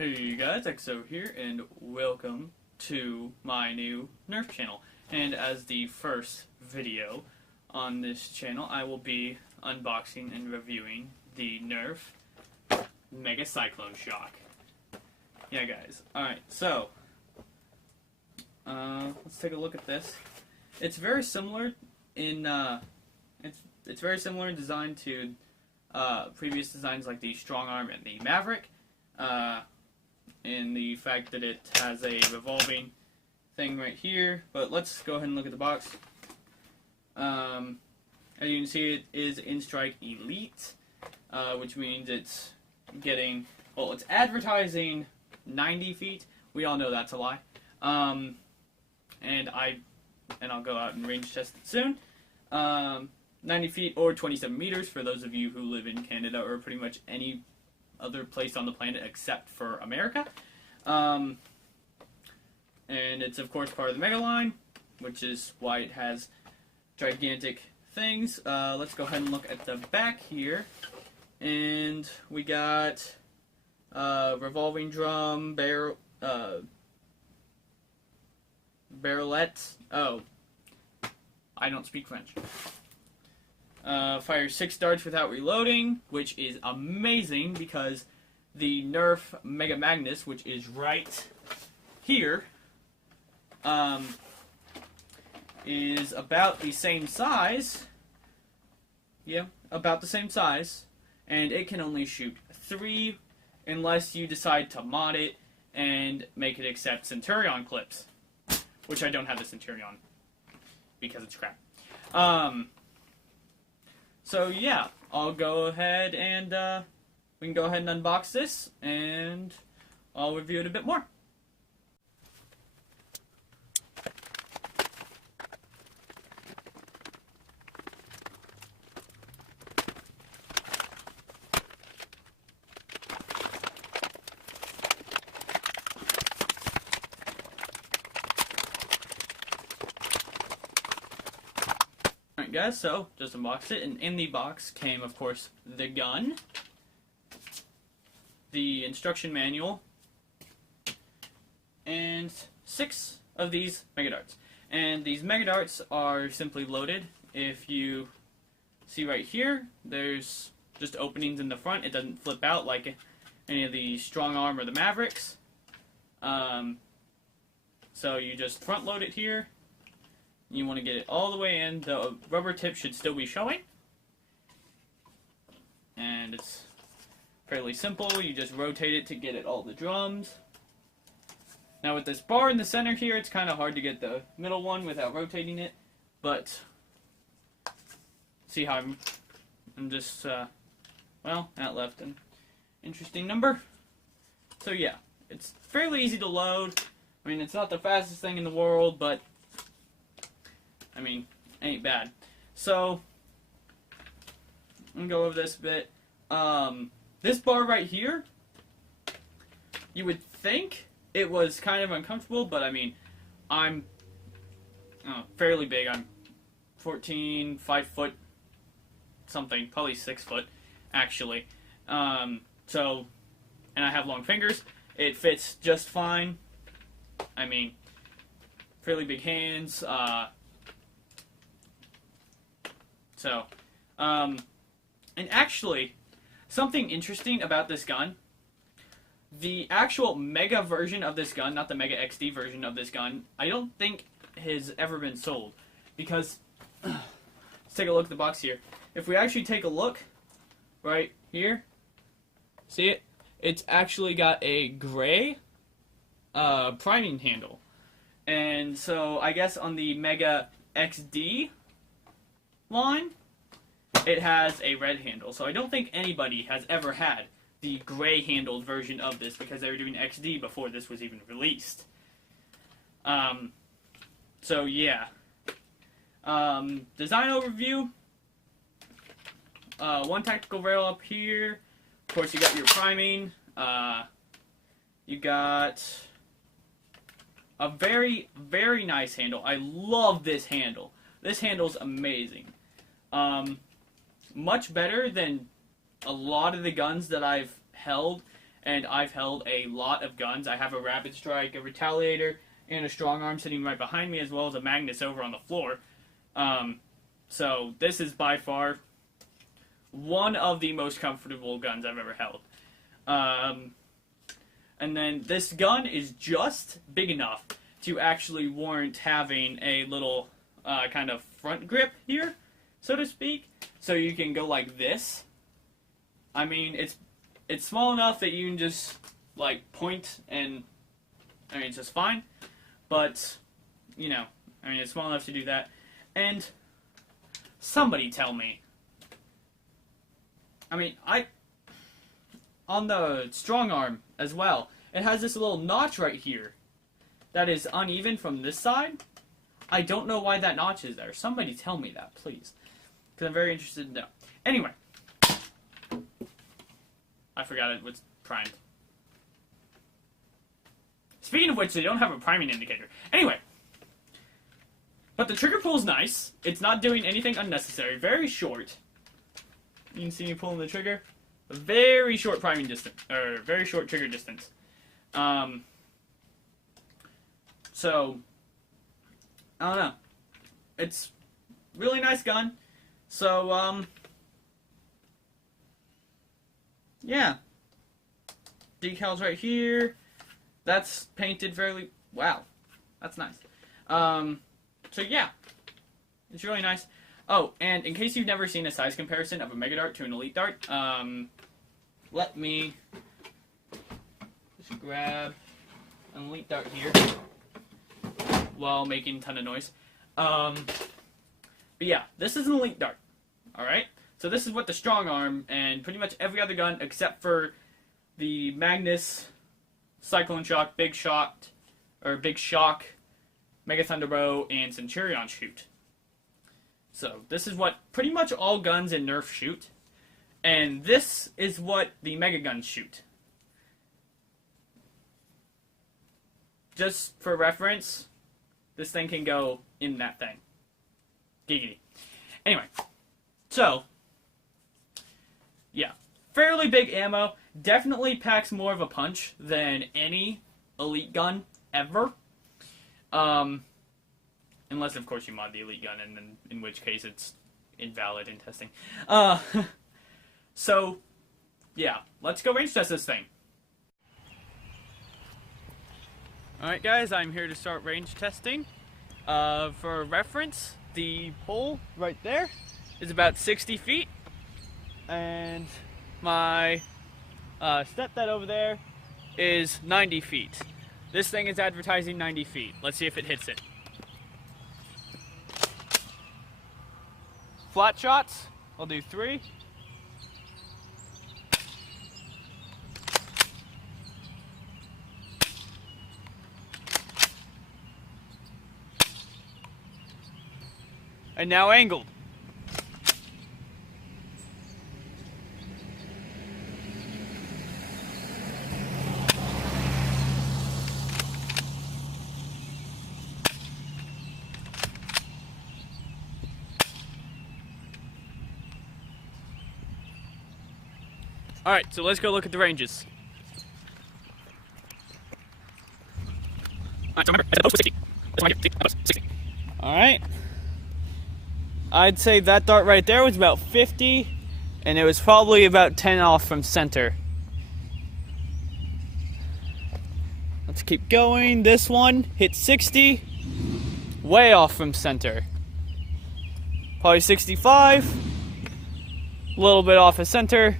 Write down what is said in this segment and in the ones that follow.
Hey guys, XO here, and welcome to my new Nerf channel. And as the first video on this channel, I will be unboxing and reviewing the Nerf Mega Cycloneshock. Yeah guys, alright, so, let's take a look at this. It's very similar in, it's very similar in design to previous designs like the Strong Arm and the Maverick. In the fact that it has a revolving thing right here. But let's go ahead and look at the box. As you can see, it is In-Strike Elite, which means it's getting, well, it's advertising 90 feet. We all know that's a lie. And I'll go out and range test it soon. 90 feet or 27 meters for those of you who live in Canada or pretty much any other place on the planet except for America. And it's of course part of the Mega line, which is why it has gigantic things. Let's go ahead and look at the back here. And we got revolving drum, barrelette. Oh, I don't speak French. Fires 6 darts without reloading, which is amazing because the Nerf Mega Magnus, which is right here, is about the same size. Yeah, about the same size, and it can only shoot 3 unless you decide to mod it and make it accept Centurion clips, which I don't have the Centurion because it's crap. So yeah, I'll go ahead and we can go ahead and unbox this, and I'll review it a bit more. Alright guys, so just unboxed it, and in the box came, of course, the gun, the instruction manual, and 6 of these Mega Darts. And these Mega Darts are simply loaded. If you see right here, there's just openings in the front. It doesn't flip out like any of the Strong Arm or the Mavericks. So you just front load it here. You want to get it all the way in. The rubber tip should still be showing. And it's fairly simple. You just rotate it to get it all the drums. Now with this bar in the center here, it's kind of hard to get the middle one without rotating it. But see how I'm just, well, that left an interesting number. So yeah, it's fairly easy to load. I mean, it's not the fastest thing in the world, but I mean, ain't bad. So, I'm gonna go over this a bit. This bar right here, you would think it was kind of uncomfortable, but I mean, I'm fairly big. I'm 14, 5 foot something, probably 6 foot, actually. So, and I have long fingers. It fits just fine. I mean, fairly big hands. And actually, something interesting about this gun, the actual Mega version of this gun, not the Mega XD version of this gun, I don't think has ever been sold. Because, let's take a look at the box here. If we actually take a look, right here, see it? It's actually got a gray priming handle. And so, I guess on the Mega XD line, it has a red handle. So I don't think anybody has ever had the gray handled version of this because they were doing XD before this was even released. So yeah. Design overview. One tactical rail up here. Of course you got your priming. You got a very, very nice handle. I love this handle. This handle's amazing. Much better than a lot of the guns that I've held and I've held a lot of guns. I have a Rapid Strike, a Retaliator, and a Strong Arm sitting right behind me, as well as a Magnus over on the floor. So this is by far one of the most comfortable guns I've ever held. And then this gun is just big enough to actually warrant having a little kind of front grip here, so to speak. So you can go like this. I mean, it's small enough that you can just like point and, I mean, it's just fine. But, you know, I mean, it's small enough to do that. And somebody tell me. I mean, on the strong arm as well, it has this little notch right here that is uneven from this side. I don't know why that notch is there. Somebody tell me that, please. Because I'm very interested to know. Anyway. I forgot it was primed. Speaking of which, they don't have a priming indicator. Anyway. But the trigger pull is nice. It's not doing anything unnecessary. Very short. You can see me pulling the trigger. A very short priming distance. Or very short trigger distance. So, I don't know. It's really nice gun. So, yeah. Decals right here. That's painted fairly... Wow. That's nice. So yeah. It's really nice. Oh, and in case you've never seen a size comparison of a Mega Dart to an Elite Dart, let me just grab an Elite Dart here while making a ton of noise. But yeah, this is an Elite Dart. Alright? So this is what the Strong Arm and pretty much every other gun except for the Magnus, Cycloneshock, Big Shock, Mega Thunderbow, and Centurion shoot. So this is what pretty much all guns in Nerf shoot. And this is what the Mega Guns shoot. Just for reference, this thing can go in that thing. Giggity. Anyway, so, yeah. Fairly big ammo. Definitely packs more of a punch than any Elite gun ever. Unless, of course, you mod the Elite gun, and then in which case it's invalid in testing. So, yeah. Let's go range test this thing. Alright guys, I'm here to start range testing. For reference, the pole right there is about 60 feet. And my step that over there is 90 feet. This thing is advertising 90 feet. Let's see if it hits it. Flat shots, I'll do 3. And now angled. Alright, so let's go look at the ranges. Alright, so remember, I said post was 60. That's why here, see, post, 60. Alright. I'd say that dart right there was about 50, and it was probably about 10 off from center. Let's keep going. This one hit 60, way off from center. Probably 65, a little bit off of center.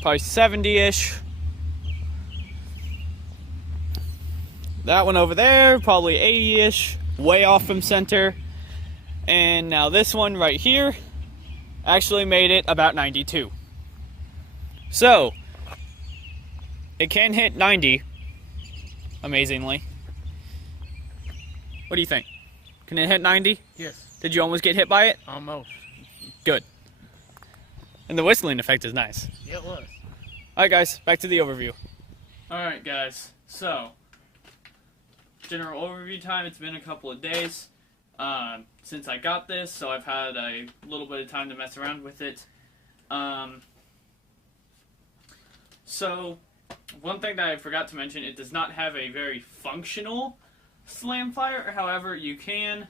Probably 70-ish. That one over there, probably 80-ish, way off from center. And now this one right here actually made it about 92. So, it can hit 90, amazingly. What do you think? Can it hit 90? Yes. Did you almost get hit by it? Almost. Good. And the whistling effect is nice. Yeah, it was. Alright guys, back to the overview. Alright guys, so, general overview time, it's been a couple of days since I got this, so I've had a little bit of time to mess around with it. So, one thing that I forgot to mention, it does not have a very functional slam fire. However, you can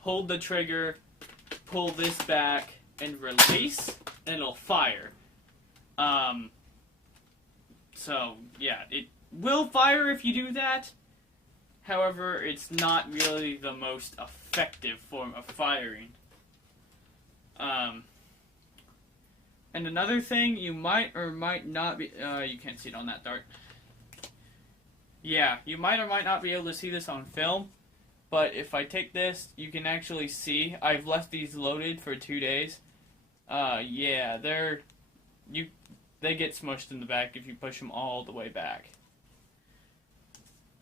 hold the trigger, pull this back, and release, and it'll fire. So, yeah, it will fire if you do that. However, it's not really the most effective form of firing. And another thing you might or might not be... you can't see it on that dart. Yeah, you might or might not be able to see this on film. But if I take this, you can actually see I've left these loaded for 2 days. Yeah, they get smushed in the back if you push them all the way back.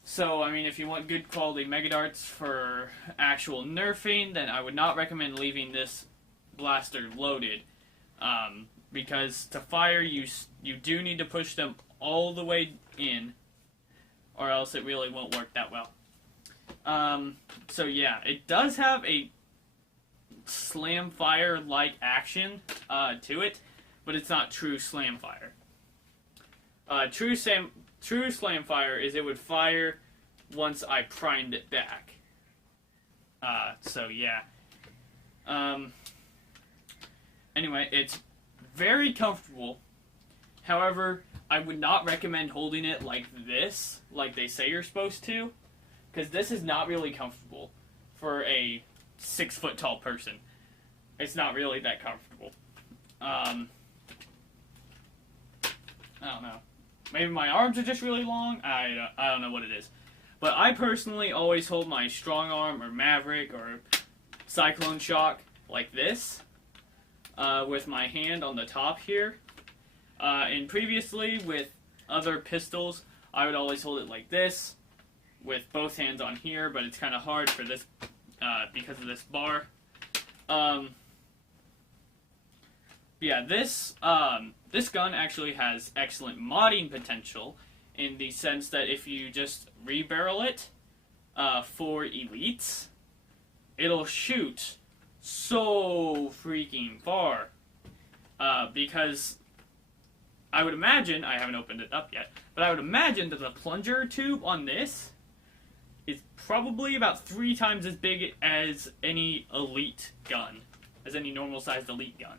So, I mean, if you want good quality Mega Darts for actual nerfing, then I would not recommend leaving this blaster loaded. Because to fire, you do need to push them all the way in, or else it really won't work that well. So yeah, it does have a slam fire-like action to it, but it's not true slam fire. True slam fire is it would fire once I primed it back. So yeah. Anyway, it's very comfortable. However, I would not recommend holding it like this, like they say you're supposed to, because this is not really comfortable for a 6 foot tall person. It's not really that comfortable. I don't know. Maybe my arms are just really long. I don't know what it is. But I personally always hold my strong arm or Maverick or Cycloneshock like this, with my hand on the top here. And previously with other pistols, I would always hold it like this, with both hands on here, but it's kind of hard for this because of this bar. Yeah, this gun actually has excellent modding potential in the sense that if you just rebarrel it for elites, it'll shoot so freaking far. Because I would imagine, I haven't opened it up yet, but I would imagine that the plunger tube on this is probably about 3 times as big as any elite gun, as any normal-sized elite gun.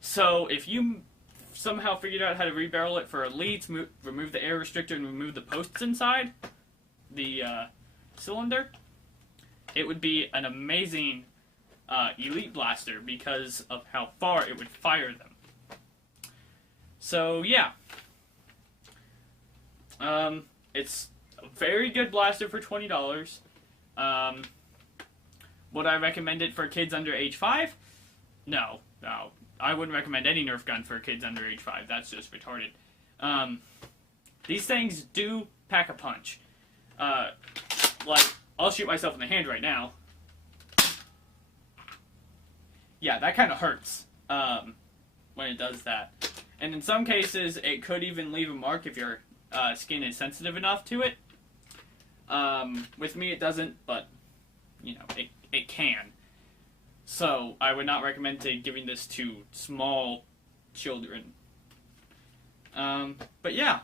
So if you somehow figured out how to rebarrel it for elites, remove the air restrictor and remove the posts inside the cylinder, it would be an amazing elite blaster because of how far it would fire them. So yeah, it's a very good blaster for $20. Would I recommend it for kids under age 5? No. I wouldn't recommend any Nerf gun for kids under age 5. That's just retarded. These things do pack a punch. Like, I'll shoot myself in the hand right now. Yeah, that kind of hurts when it does that. And in some cases, it could even leave a mark if your skin is sensitive enough to it. With me, it doesn't, but, you know, it can. So, I would not recommend giving this to small children. But yeah.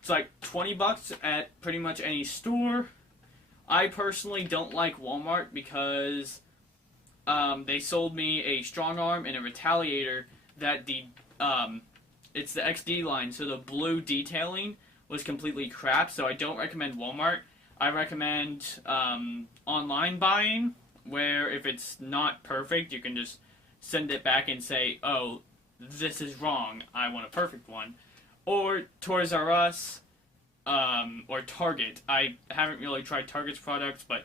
It's like $20 at pretty much any store. I personally don't like Walmart because they sold me a strong arm and a retaliator that it's the XD line, so the blue detailing was completely crap, so I don't recommend Walmart. I recommend online buying, where if it's not perfect, you can just send it back and say, oh, this is wrong, I want a perfect one. Or Toys R Us, or Target. I haven't really tried Target's products, but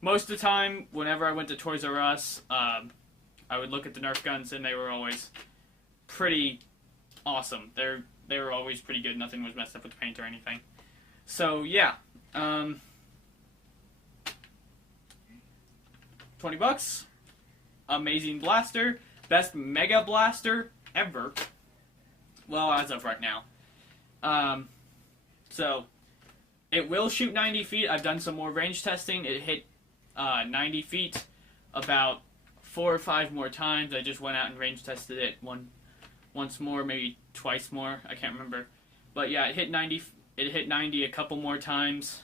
most of the time, whenever I went to Toys R Us, I would look at the Nerf guns, and they were always pretty awesome. They were always pretty good. Nothing was messed up with the paint or anything. So yeah, $20, amazing blaster, best Mega Blaster ever. Well, as of right now. So it will shoot 90 feet. I've done some more range testing. It hit 90 feet about 4 or 5 more times. I just went out and range tested it once more, maybe twice more. I can't remember. But yeah, it hit 90. It hit 90 a couple more times.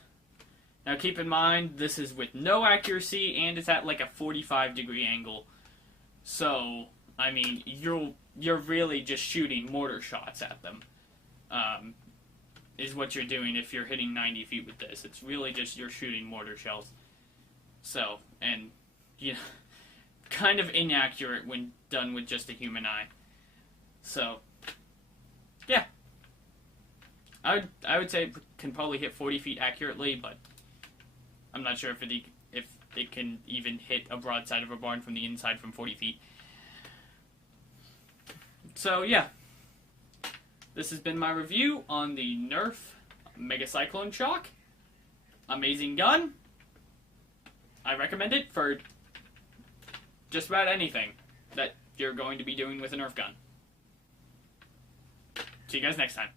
Now keep in mind, this is with no accuracy, and it's at like a 45-degree angle. So, I mean, you're really just shooting mortar shots at them. Is what you're doing if you're hitting 90 feet with this. It's really just you're shooting mortar shells. So, and, you know, kind of inaccurate when done with just a human eye. So, yeah. I would say it can probably hit 40 feet accurately, but I'm not sure if it can even hit a broadside of a barn from the inside from 40 feet. So, yeah. This has been my review on the Nerf Mega Cycloneshock. Amazing gun. I recommend it for just about anything that you're going to be doing with a Nerf gun. See you guys next time.